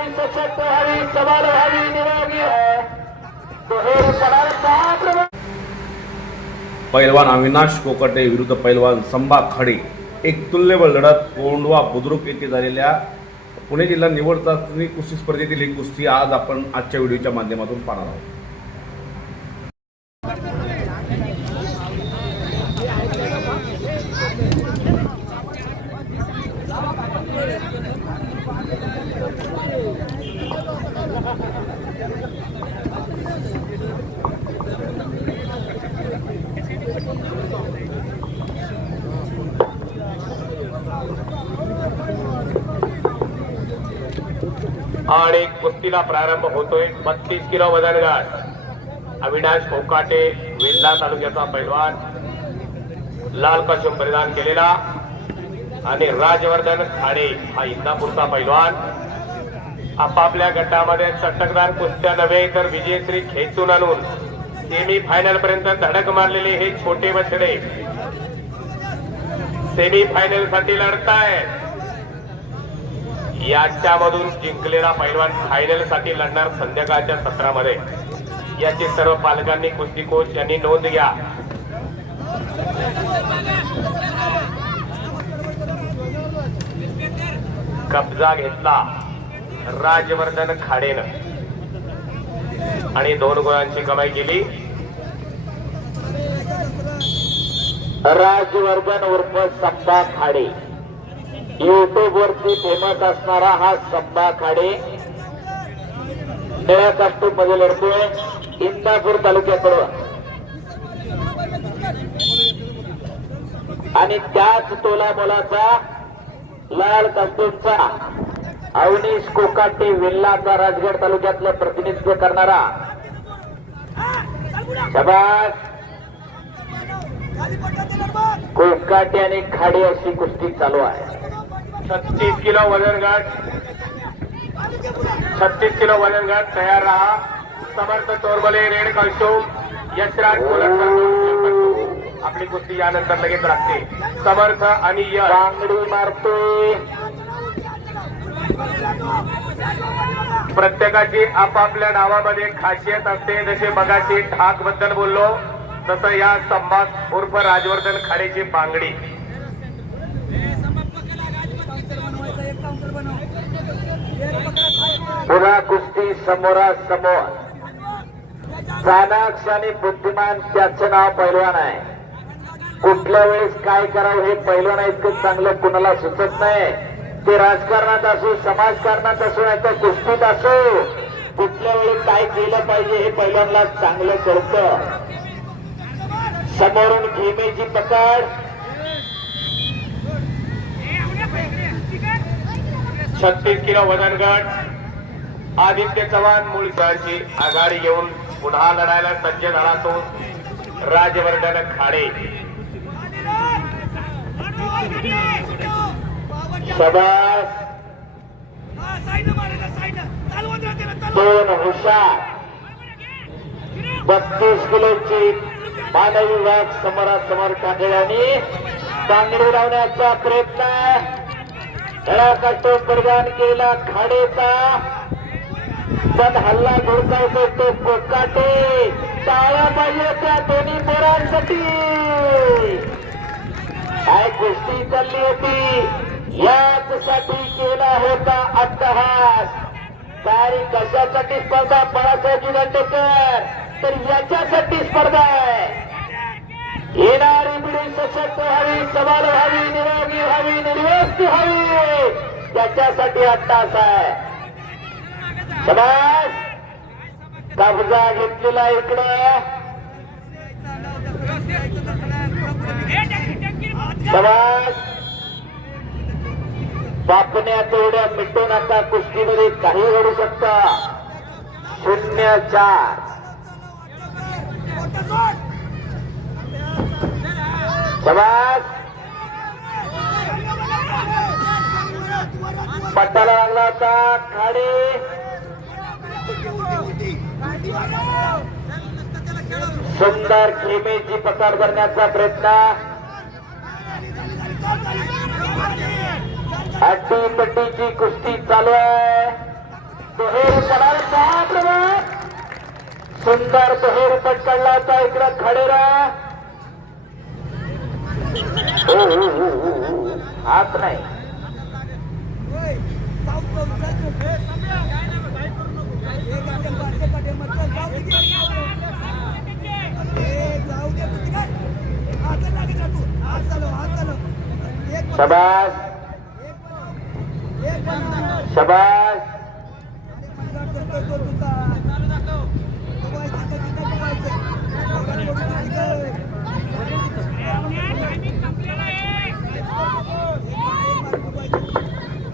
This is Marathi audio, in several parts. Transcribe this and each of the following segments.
हरी सशक्त हरी सवाल हरी निरोगी पैलवान अविनाश कोकटे विरुद्ध पैलवान संभा खडे एक तुल्यबळ लढत कोंडवा बुद्रुक येथे झालेल्या पुणे जिल्हा निवड चाचणी कुस्ती स्पर्धेतील ही कुस्ती आज आपण आजच्या व्हिडिओच्या माध्यमातून पाहणार आहोत. आणि कुस्तीला प्रारंभ होतोय. बत्तीस किलो वजन अविनाश कोकाटे वेल्ला तालुक्याचा पैलवान. लाल कशम परिधान केलेला. आणि राजवर्धन खाडे हा इंदापूरचा पैलवान. आपापल्या गटामध्ये चटकदार कुस्त्या नव्हे तर विजयश्री खेचून आणून सेमी फायनल पर्यंत धडक मारलेले हे छोटे बछडे. सेमी फायनलसाठी लढतायत. याच्यामधून जिंकलेला पैलवान फायनलसाठी लढणार संध्याकाळच्या सत्रामध्ये. याची सर्व पालकांनी कुस्ती कोच यांनी नोंद घ्या. कब्जा घेतला राजवर्धन खाडेनं. आणि दोन गुणांची कमाई केली. राजवर्धन उर्फ संभा खाडे. युट्यूब वरती फेमस असणारा हा संबा खाडे. नळ्या काष्टूममध्ये लढतोय. इंदापूर तालुक्याकडून आणि त्याच तोला मोलाचा लाल काष्टूमचा अवनीश कोकाटे वेल्लाचा राजगड तालुक्यातलं प्रतिनिधित्व करणारा. शबास. कोकाटे आणि खाडी अशी कुस्ती चालू आहे. छत्तीस किलो वजन गट. छत्तीस किलो वजन गट तयार रहा. समर्थ तोरबले रेड कॉस्ट्यूम यशराज आपली कुस्ती यानंतर लगेच लागते समर्थ आणि यश. बांगडी मारतोय प्रत्येकाची आपापल्या नावामध्ये खासियत असते. जसे मगाशी ठाकबद्दल बोललो तसं या स्तंभात उर्फ राजवर्धन खाडेची बांगडी पुन्हा कुस्ती समोरासमोर चाणाक्ष आणि बुद्धिमान त्याचं नाव पैलवान आहे. कुठल्या वेळेस काय करावं हे पैलवान इतकं चांगलं कुणाला सुचत नाही. ते राजकारणात असो समाजकारणात असो नाही तर कुस्तीत असो. कुठल्या वेळी काय केलं पाहिजे हे पहिल्यांदा चांगलं कळतं. समोरून भीमेची पकड. छत्तीस किलो वजन गट. आदित्य चव्हाण मुळशांची आघाडी घेऊन पुन्हा लढायला सज्ज झाला तो राजवर्धन खाडे दोन हुशार. बत्तीस किलोची मानवी विभाग समोरासमोर कांदेळ्यांनी बांगडी लावण्याचा प्रयत्न. धडाकाटो परिधान केला खाडेचा. पण हल्ला घोडकावतो तो पोकाटे टाळा पाहिजे त्या दोन्ही पोरांसाठी. काय गोष्टी चालली होती? याच साठी केला होता अट्टहास. तारी कशासाठी? स्पर्धा बाळासाहेबजी दांडेकर तर याच्यासाठी स्पर्धा आहे. येणारी पिढी सशक्त व्हावी सबल व्हावी निरोगी व्हावी निर्वस्त व्हावी. त्याच्यासाठी अट्टास आहे. समाज कब्जा घेतलेला इकडं. समाज बापण्यात तेवढ्या मिटू नका कुस्तीमध्ये काही घडू शकता. शून्य चार. समाज पट्टाला लागला होता खाडे! सुंदर खेमेची पसार करण्याचा प्रयत्न. अड्डी पट्टीची कुस्ती चालू आहे. दुहेरी पडाल बाप रे सुंदर दुहेरी पटकडला होता इकडं खडेरा हात नाही. शबास. शबास.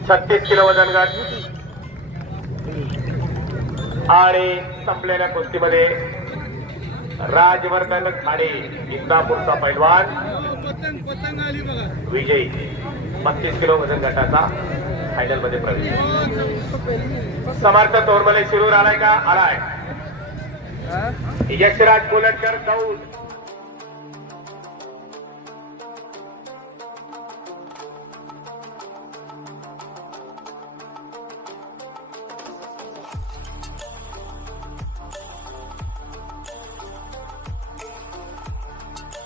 छत्तीस किलो वजन गट आणि संपलेल्या कुस्तीमध्ये राजवर्धन खाडे इंदापूरचा पैलवान. विजयी बत्तीस किलो वजन गटाचा फायनलमध्ये प्रवेश. समर्थ तोरमले शिरूर आलाय का? आलाय. यशराज कोलटकर दौड